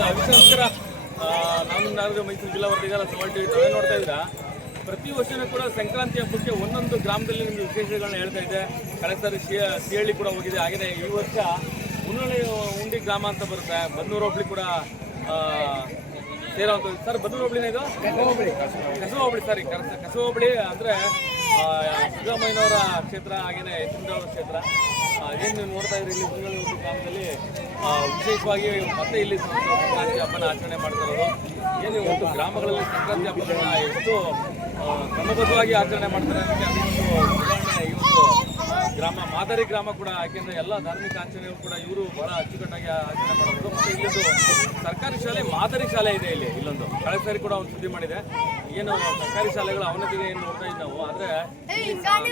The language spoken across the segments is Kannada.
ನಮಸ್ಕಾರ ನಾನು ನಾಗರಿಕ ಮೈಸೂರು ಜಿಲ್ಲಾ ವರದಿಗಾರ ಸವಾಲ್ ಟಿವಿ ತಾವೇ ನೋಡ್ತಾ ಇದ್ದೀರಾ? ಪ್ರತಿ ವರ್ಷನೂ ಕೂಡ ಸಂಕ್ರಾಂತಿ ಹಬ್ಬಕ್ಕೆ ಒಂದೊಂದು ಗ್ರಾಮದಲ್ಲಿ ನಿಮಗೆ ವಿಶೇಷಗಳನ್ನ ಹೇಳ್ತಾ ಇದೆ. ಕಳೆದ ಸಾರಿ ಸಿಹಳ್ಳಿ ಕೂಡ ಹೋಗಿದೆ. ಹಾಗೆಯೇ ಈ ವರ್ಷ ಉನ್ನಳಿ ಉಂಡಿ ಗ್ರಾಮ ಅಂತ ಬರುತ್ತೆ. ಬನ್ನೂರು ಹೋಬಳಿ ಕೂಡ ಸೇರೋ ಸರ್ ಬನ್ನೂರು ಹೋಬಳಿನ ಇದು? ಕಸು ಹೋಬಳಿ. ಸಾರಿ. ಕಸು ಹೋಬಳಿ ಅಂದ್ರೆ ಸಿದ್ದರಾಮಯ್ಯನವರ ಕ್ಷೇತ್ರ ಹಾಗೆಯೇ ಯಶವಂತರವರ ಕ್ಷೇತ್ರ. ಏನು ನೀವು ನೋಡ್ತಾ ಇದ್ರೆ ಇಲ್ಲಿ ಬೆಂಗಳೂರು ಗ್ರಾಮದಲ್ಲಿ? ವಿಶೇಷವಾಗಿ ಮತ್ತೆ ಇಲ್ಲಿ ಸಂಕ್ರಾಂತಿ ಹಬ್ಬನ ಆಚರಣೆ ಮಾಡ್ತಾ ಇರೋದು. ಏನು ಒಂದು ಗ್ರಾಮಗಳಲ್ಲಿ ಸಂಕ್ರಾಂತಿ ಹಬ್ಬಗಳನ್ನ ಎಷ್ಟು ಕ್ರಮಬದ್ಧವಾಗಿ ಆಚರಣೆ ಮಾಡ್ತಾರೆ ಅನ್ನೋಕ್ಕೆ ಅದೊಂದು ಉದಾಹರಣೆ. ಈ ಒಂದು ಗ್ರಾಮ, ಮಾದರಿ ಗ್ರಾಮ ಕೂಡ, ಯಾಕೆಂದ್ರೆ ಎಲ್ಲ ಧಾರ್ಮಿಕ ಆಚರಣೆಗಳು ಕೂಡ ಇವರು ಬಹಳ ಅಚ್ಚುಕಟ್ಟಾಗಿ ಆಚರಣೆ ಮಾಡೋದು ಮತ್ತು ಇಲ್ಲೊಂದು ಸರ್ಕಾರಿ ಶಾಲೆ ಮಾದರಿ ಶಾಲೆ ಇದೆ ಇಲ್ಲಿ, ಇಲ್ಲೊಂದು. ಕಳೆದ ಸಾರಿ ಕೂಡ ಒಂದು ಸುದ್ದಿ ಮಾಡಿದೆ. ಏನು ಸರ್ಕಾರಿ ಶಾಲೆಗಳ ಅವನತಿಗೆ ಏನು ನೋಡ್ತಾ ಇದ್ದಾವೆ ಆದರೆ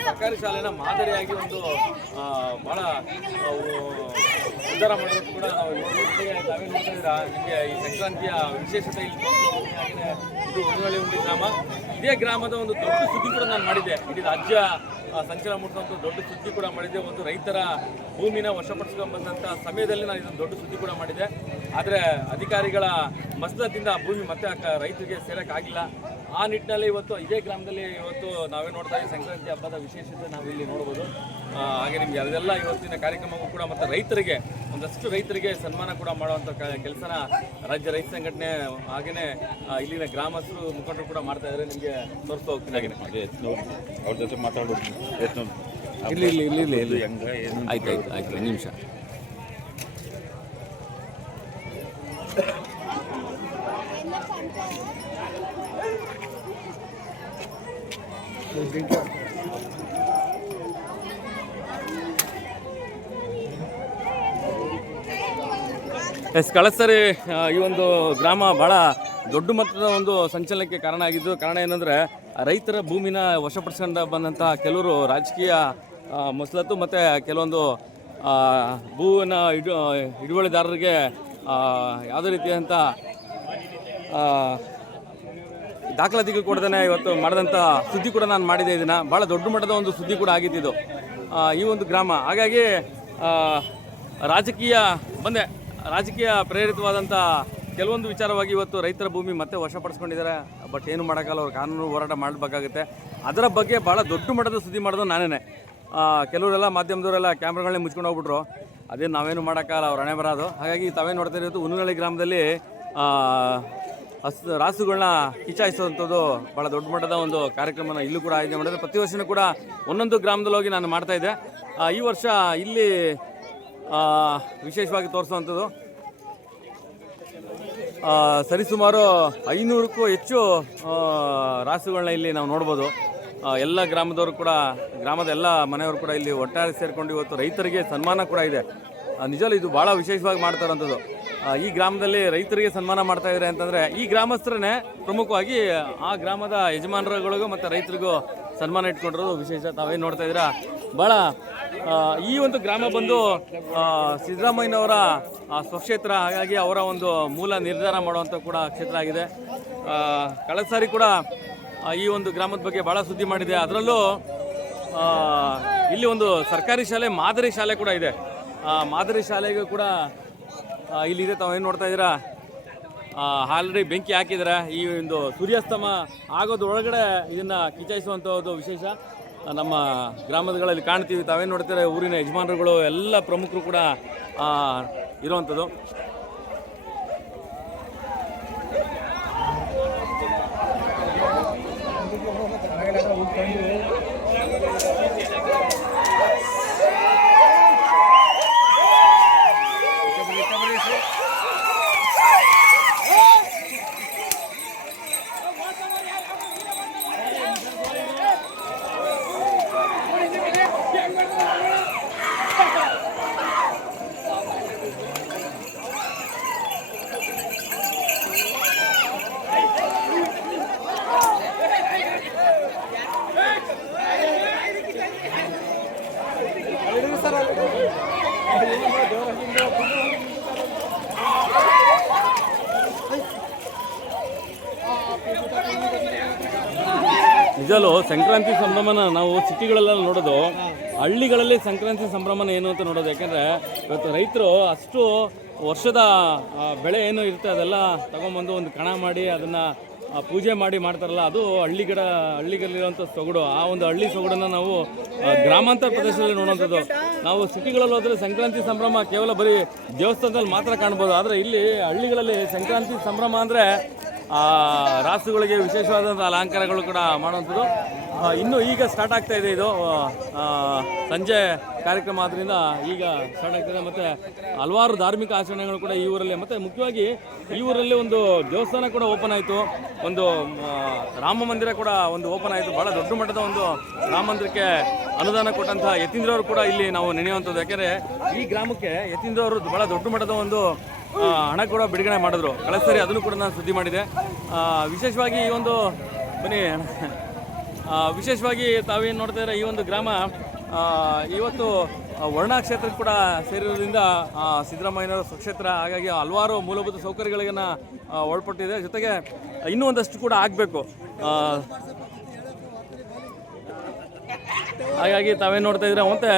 ಸರ್ಕಾರಿ ಶಾಲೆನ ಮಾದರಿಯಾಗಿ ಒಂದು ಭಾಳ ಉದ್ಧಾರ ಮಾಡೋದು ಕೂಡ ನಾವು ನೋಡ್ತೀವಿ ತಾವೇ ನೋಡ್ತಾ ಇದ್ದೀರಾ ನಿಮಗೆ ಈ ಸಂಕ್ರಾಂತಿಯ ವಿಶೇಷತೆ ಇಲ್ಲಿ ಇದು ಹೊನ್ನಳ್ಳಿ ಒಂದು ಗ್ರಾಮ. ಇದೇ ಗ್ರಾಮದ ಒಂದು ದೊಡ್ಡ ಸುದ್ದಿ ಕೂಡ ನಾನು ಮಾಡಿದ್ದೆ. ಇಡೀ ರಾಜ್ಯ ಸಂಚಲನ ಮೂಡಿಸುವಂಥ ದೊಡ್ಡ ಸುದ್ದಿ ಕೂಡ ಮಾಡಿದ್ದೆ. ಒಂದು ರೈತರ ಭೂಮಿನ ವಶಪಡಿಸ್ಕೊಂಡು ಬಂದಂಥ ಸಮಯದಲ್ಲಿ ನಾನು ಇದೊಂದು ದೊಡ್ಡ ಸುದ್ದಿ ಕೂಡ ಮಾಡಿದ್ದೆ. ಆದರೆ ಅಧಿಕಾರಿಗಳ ಮಸಲದಿಂದ ಭೂಮಿ ಮತ್ತೆ ರೈತರಿಗೆ ಸೇರೋಕ್ಕಾಗಿಲ್ಲ ಆ ನಿಟ್ಟಿನಲ್ಲಿ ಇವತ್ತು ಇದೇ ಗ್ರಾಮದಲ್ಲಿ ಇವತ್ತು ನಾವೇ ನೋಡ್ತಾ ಇದ್ದೀವಿ ಸಂಕ್ರಾಂತಿ ಹಬ್ಬದ ವಿಶೇಷತೆ ನಾವು ಇಲ್ಲಿ ನೋಡ್ಬೋದು. ಹಾಗೆ ನಿಮಗೆ ಅದೆಲ್ಲ ಇವತ್ತಿನ ಕಾರ್ಯಕ್ರಮವೂ ಕೂಡ ಮತ್ತು ರೈತರಿಗೆ ಒಂದಷ್ಟು ರೈತರಿಗೆ ಸನ್ಮಾನ ಕೂಡ ಮಾಡುವಂಥ ಕೆಲಸನ ರಾಜ್ಯ ರೈತ ಸಂಘಟನೆ ಹಾಗೆಯೇ ಇಲ್ಲಿನ ಗ್ರಾಮಸ್ಥರು ಮುಖಂಡರು ಕೂಡ ಮಾಡ್ತಾ ಇದ್ದಾರೆ ನಿಮಗೆ ತೋರಿಸ್ತಾ ಹೋಗ್ತೀನಿ ಅವ್ರ ಜೊತೆ ಮಾತಾಡೋದು ಇಲ್ಲಿ ಇಲ್ಲಿ ಇಲ್ಲಿ ಆಯ್ತು ಆಯ್ತು ಆಯ್ತು. ನಿಮಿಷ. ಎಸ್ ಕಳಸ್ತಾರೆ ಈ ಒಂದು ಗ್ರಾಮ ಭಾಳ ದೊಡ್ಡ ಮಟ್ಟದ ಒಂದು ಸಂಚಲನಕ್ಕೆ ಕಾರಣ ಆಗಿದ್ದು ಕಾರಣ ಏನಂದರೆ ರೈತರ ಭೂಮಿನ ವಶಪಡಿಸ್ಕೊಂಡು ಬಂದಂಥ ಕೆಲವರು ರಾಜಕೀಯ ಮಸಲತ್ತು ಮತ್ತು ಕೆಲವೊಂದು ಭೂವಿನ ಹಿಡು ಹಿಡುವಳಿದಾರರಿಗೆ ಯಾವುದೇ ರೀತಿಯಾದಂಥ ಆ, ದಾಖಲಾತಿಗಳು ಕೊಡದೇ ಇವತ್ತು ಮಾಡಿದಂಥ ಸುದ್ದಿ ಕೂಡ ನಾನು ಮಾಡಿದೆ ಇದನ್ನು ಭಾಳ ದೊಡ್ಡ ಮಟ್ಟದ ಒಂದು ಸುದ್ದಿ ಕೂಡ ಆಗಿದ್ದಿದ್ದು ಈ ಒಂದು ಗ್ರಾಮ. ಹಾಗಾಗಿ ರಾಜಕೀಯ, ಬಂದೆ. ರಾಜಕೀಯ ಪ್ರೇರಿತವಾದಂಥ ಕೆಲವೊಂದು ವಿಚಾರವಾಗಿ ಇವತ್ತು ರೈತರ ಭೂಮಿ ಮತ್ತೆ ವಶಪಡಿಸ್ಕೊಂಡಿದ್ದಾರೆ. ಬಟ್ ಏನು ಮಾಡೋಕ್ಕಲ್ಲ ಅವ್ರು ಕಾನೂನು ಹೋರಾಟ ಮಾಡಬೇಕಾಗುತ್ತೆ. ಅದರ ಬಗ್ಗೆ ಭಾಳ ದೊಡ್ಡ ಮಟ್ಟದ ಸುದ್ದಿ ಮಾಡೋದು ನಾನೇ ಕೆಲವರೆಲ್ಲ ಮಾಧ್ಯಮದವರೆಲ್ಲ ಕ್ಯಾಮ್ರಾಗಳನ್ನೇ ಮುಚ್ಕೊಂಡು ಹೋಗ್ಬಿಟ್ರು. ಅದೇನು ನಾವೇನು ಮಾಡೋಕ್ಕಲ್ಲ ಅವ್ರು ಹಣೆ ಬರೋದು. ಹಾಗಾಗಿ ತಾವೇನು ನೋಡ್ತಾ ಇರೋದು ಉನ್ನಳ್ಳಿ ಗ್ರಾಮದಲ್ಲಿ ಹಸ್ ರಾಸುಗಳನ್ನ ಕಿಚಾಯಿಸುವಂಥದ್ದು ಭಾಳ ದೊಡ್ಡ ಮಟ್ಟದ ಒಂದು ಕಾರ್ಯಕ್ರಮನ ಇಲ್ಲೂ ಕೂಡ ಆಯೋಜನೆ ಮಾಡಿದ್ರೆ ಪ್ರತಿ ವರ್ಷನೂ ಕೂಡ ಒಂದೊಂದು ಗ್ರಾಮದಲ್ಲಿ ನಾನು ಮಾಡ್ತಾ ಇದ್ದೆ. ಈ ವರ್ಷ ಇಲ್ಲಿ ವಿಶೇಷವಾಗಿ ತೋರಿಸುವಂಥದ್ದು ಸರಿಸುಮಾರು ಐನೂರಕ್ಕೂ ಹೆಚ್ಚು ರಾಸುಗಳನ್ನ ಇಲ್ಲಿ ನಾವು ನೋಡ್ಬೋದು. ಎಲ್ಲ ಗ್ರಾಮದವರು ಕೂಡ ಗ್ರಾಮದ ಎಲ್ಲ ಮನೆಯವರು ಕೂಡ ಇಲ್ಲಿ ಒಟ್ಟಾರೆ ಸೇರಿಕೊಂಡು ಇವತ್ತು ರೈತರಿಗೆ ಸನ್ಮಾನ ಕೂಡ ಇದೆ. ನಿಜವಲ್ಲ ನಿಜವೂ ಇದು ಭಾಳ ವಿಶೇಷವಾಗಿ ಮಾಡ್ತಾ ಇರೋಂಥದ್ದು ಆ, ಈ ಗ್ರಾಮದಲ್ಲಿ ರೈತರಿಗೆ ಸನ್ಮಾನ ಮಾಡ್ತಾ ಇದ್ದಾರೆ ಅಂತಂದರೆ ಈ ಗ್ರಾಮಸ್ಥರನ್ನೇ ಪ್ರಮುಖವಾಗಿ ಆ ಗ್ರಾಮದ ಯಜಮಾನರುಗಳಿಗೂ ಮತ್ತು ರೈತರಿಗೂ ಸನ್ಮಾನ ಇಟ್ಕೊಂಡಿರೋದು ವಿಶೇಷ ತಾವೇನು ನೋಡ್ತಾ ಇದ್ದೀರಾ. ಭಾಳ ಈ ಒಂದು ಗ್ರಾಮ ಬಂದು ಸಿದ್ದರಾಮಯ್ಯನವರ ಸ್ವಕ್ಷೇತ್ರ ಹಾಗಾಗಿ ಅವರ ಒಂದು ಮೂಲ ನಿರ್ಧಾರ ಮಾಡುವಂಥ ಕೂಡ ಕ್ಷೇತ್ರ ಆಗಿದೆ. ಕಳೆದ ಸಾರಿ ಕೂಡ ಈ ಒಂದು ಗ್ರಾಮದ ಬಗ್ಗೆ ಭಾಳ ಸುದ್ದಿ ಮಾಡಿದೆ. ಅದರಲ್ಲೂ ಇಲ್ಲಿ ಒಂದು ಸರ್ಕಾರಿ ಶಾಲೆ, ಮಾದರಿ ಶಾಲೆ ಕೂಡ ಇದೆ. ಮಾದರಿ ಶಾಲೆಗೂ ಕೂಡ ಇಲ್ಲಿದೆ ತಾವೇನು ನೋಡ್ತಾ ಇದ್ದೀರಾ? ಆಲ್ರೆಡಿ ಬೆಂಕಿ ಹಾಕಿದ್ದಾರೆ ಈ ಒಂದು ಸೂರ್ಯಾಸ್ತಮ ಆಗೋದು ಒಳಗಡೆ ಇದನ್ನು ಕಿಚಾಯಿಸುವಂಥದ್ದು ವಿಶೇಷ. ನಮ್ಮ ಗ್ರಾಮಗಳಲ್ಲಿ ಕಾಣ್ತೀವಿ. ತಾವೇನು ನೋಡ್ತಾರೆ, ಊರಿನ ಯಜಮಾನರುಗಳು, ಎಲ್ಲ ಪ್ರಮುಖರು ಕೂಡ ಇರುವಂಥದ್ದು ನಿಜಲು ಸಂಕ್ರಾಂತಿ ಸಂಭ್ರಮನ ನಾವು ಸಿಟಿಗಳೆಲ್ಲ ನೋಡೋದು. ಹಳ್ಳಿಗಳಲ್ಲಿ ಸಂಕ್ರಾಂತಿ ಸಂಭ್ರಮ ಏನು ಅಂತ ನೋಡೋದು. ಯಾಕೆಂದರೆ ಇವತ್ತು ರೈತರು ಅಷ್ಟು ವರ್ಷದ ಬೆಳೆ ಏನು ಇರುತ್ತೆ ಅದೆಲ್ಲ ತಗೊಂಬಂದು ಒಂದು ಕಣ ಮಾಡಿ ಅದನ್ನು ಪೂಜೆ ಮಾಡಿ ಮಾಡ್ತಾರಲ್ಲ, ಅದು ಹಳ್ಳಿಗಡ ಹಳ್ಳಿಗಳಲ್ಲಿರುವಂಥ ಸೊಗಡು. ಆ ಒಂದು ಹಳ್ಳಿ ಸೊಗಡನ್ನು ನಾವು ಗ್ರಾಮಾಂತರ ಪ್ರದೇಶದಲ್ಲಿ ನೋಡೋಂಥದ್ದು ನಾವು ಸಿಟಿಗಳಲ್ಲಿ ಹೋದರೆ ಸಂಕ್ರಾಂತಿ ಸಂಭ್ರಮ ಕೇವಲ ಬರೀ ದೇವಸ್ಥಾನದಲ್ಲಿ ಮಾತ್ರ ಕಾಣ್ಬೋದು. ಆದರೆ ಇಲ್ಲಿ ಹಳ್ಳಿಗಳಲ್ಲಿ ಸಂಕ್ರಾಂತಿ ಸಂಭ್ರಮ ಅಂದರೆ ರಾಸುಗಳಿಗೆ ವಿಶೇಷವಾದಂಥ ಅಲಂಕಾರಗಳು ಕೂಡ ಮಾಡುವಂಥದ್ದು. ಇನ್ನು ಈಗ ಸ್ಟಾರ್ಟ್ ಆಗ್ತಾ ಇದೆ ಇದು. ಸಂಜೆ ಕಾರ್ಯಕ್ರಮ ಆದ್ದರಿಂದ ಈಗ ಸ್ಟಾರ್ಟ್ ಆಗ್ತಿದೆ ಮತ್ತು ಹಲವಾರು ಧಾರ್ಮಿಕ ಆಚರಣೆಗಳು ಕೂಡ ಈ ಊರಲ್ಲಿ. ಮತ್ತು ಮುಖ್ಯವಾಗಿ ಈ ಊರಲ್ಲಿ ಒಂದು ದೇವಸ್ಥಾನ ಕೂಡ ಓಪನ್ ಆಯಿತು. ಒಂದು ರಾಮ ಮಂದಿರ ಕೂಡ ಒಂದು ಓಪನ್ ಆಯಿತು. ಭಾಳ ದೊಡ್ಡ ಮಟ್ಟದ ಒಂದು ರಾಮ ಮಂದಿರಕ್ಕೆ ಅನುದಾನ ಕೊಟ್ಟಂತಹ ಯತೀಂದ್ರವರು ಕೂಡ ಇಲ್ಲಿ ನಾವು ನೆನೆಯುವಂಥದ್ದು. ಯಾಕೆಂದರೆ ಈ ಗ್ರಾಮಕ್ಕೆ ಯತೀಂದ್ರವರು ಭಾಳ ದೊಡ್ಡ ಮಟ್ಟದ ಒಂದು ಹಣ ಕೂಡ ಬಿಡುಗಡೆ ಮಾಡಿದ್ರು. ಕಳೆದ ಸರಿ ಅದನ್ನು ಕೂಡ ನಾನು ಸುದ್ದಿ ಮಾಡಿದೆ. ವಿಶೇಷವಾಗಿ ಈ ಒಂದು, ಬನ್ನಿ ವಿಶೇಷವಾಗಿ ತಾವೇನು ನೋಡ್ತಾ ಇದ್ರೆ ಈ ಒಂದು ಗ್ರಾಮ ಇವತ್ತು ವರ್ಣ ಕ್ಷೇತ್ರಕ್ಕೆ ಕೂಡ ಸೇರಿರೋದ್ರಿಂದ ಸಿದ್ದರಾಮಯ್ಯನವರ ಸ್ವಕ್ಷೇತ್ರ, ಹಾಗಾಗಿ ಹಲವಾರು ಮೂಲಭೂತ ಸೌಕರ್ಯಗಳಿಗನ್ನು ಒಳಪಟ್ಟಿದೆ. ಜೊತೆಗೆ ಇನ್ನೂ ಒಂದಷ್ಟು ಕೂಡ ಆಗಬೇಕು. ಹಾಗಾಗಿ ತಾವೇನು ನೋಡ್ತಾ ಇದ್ರೆ ಮತ್ತೆ?